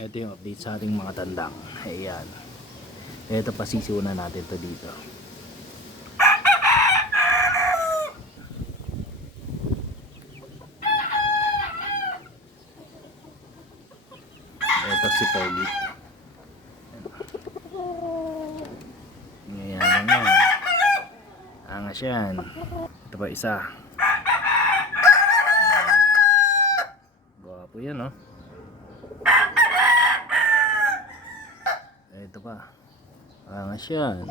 Ito yung update sa ating mga tandang. Ayan. Ito pasisiuna natin to dito. Ito si Pogi. Ayan na nga. Angas yan. Ito pa isa. Gwapo yan, oh. Ito pa. Angas yan.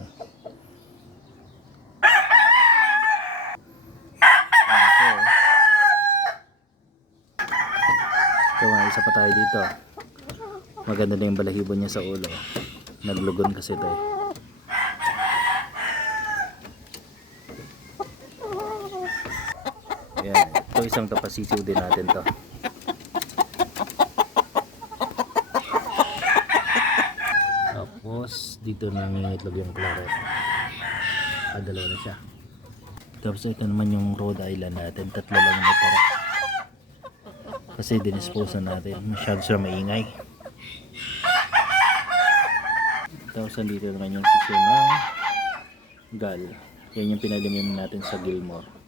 Ito nga, isa pa tayo dito. Maganda na yung balahibo niya sa ulo. Naglugon kasi ito eh. Ayan. Ito isang tapasisiw din natin to. Tapos dito nangingitlog yung claret. Dalawa na siya. Tapos ito naman yung Rhode Island natin. Tatlo lang yung natira. Kasi dinispose na natin. Masyado siya maingay. Tapos dito naman yung sisyo ng Gal. Yan yung pinalimim natin sa Gilmore.